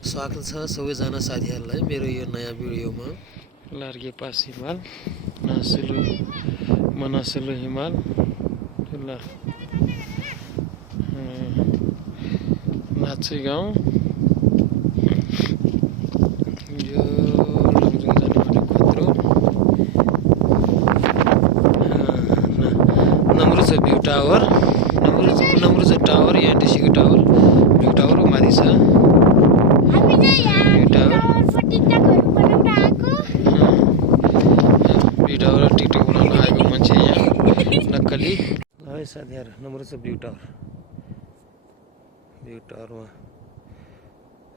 स्वागत छ सबैजना साथीहरूलाई मेरो यो नयाँ भिडियोमा। लार्गे पास हिमाल मनासुलु हिमाल ल नाच्चे गाउँ यो लमजुङ जाने बाटो खत्रो Namruj view tower Namruj tower एनटिसीको टावर भ्यू टावर माथि छ भ्यू टावर टिकटक बनाउन आएको मान्छे यहाँ नक्कली है साथीहरू नम्रुज भ्यू टावरमा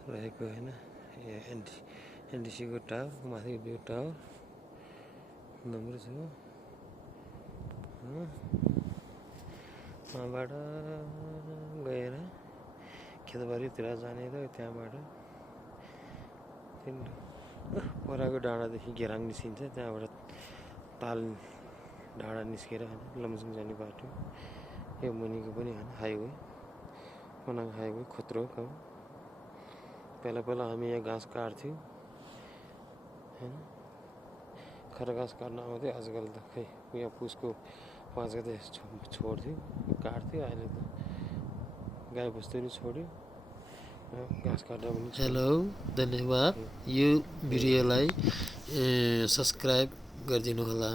रहेको होइन एनटिसीको टावर माथि भ्यू टावर नम्रुज हो वहाँबाट गएर खेतबारीतिर जाने र त्यहाँबाट पराको डाँडादेखि गेराङ निस्किन्छ त्यहाँबाट ताल डाँडा निस्केर लमजुङ जाने बाटो यो मुनिको पनि होइन हाइवे मनाङ हाइवे खत्रो काम पहिला हामी यहाँ घाँस काट्थ्यौँ होइन खर घाँस काट्न आउँथ्यो आजकल त खै यहाँ पुसको 5 गते छोड्थ्यो काट्थ्यो अहिले त गाई बस्तुहरू छोड्यो घाँस काट्दा पनि हेलो धन्यवाद यो भिडियोलाई सब्स्क्राइब गरिदिनु होला।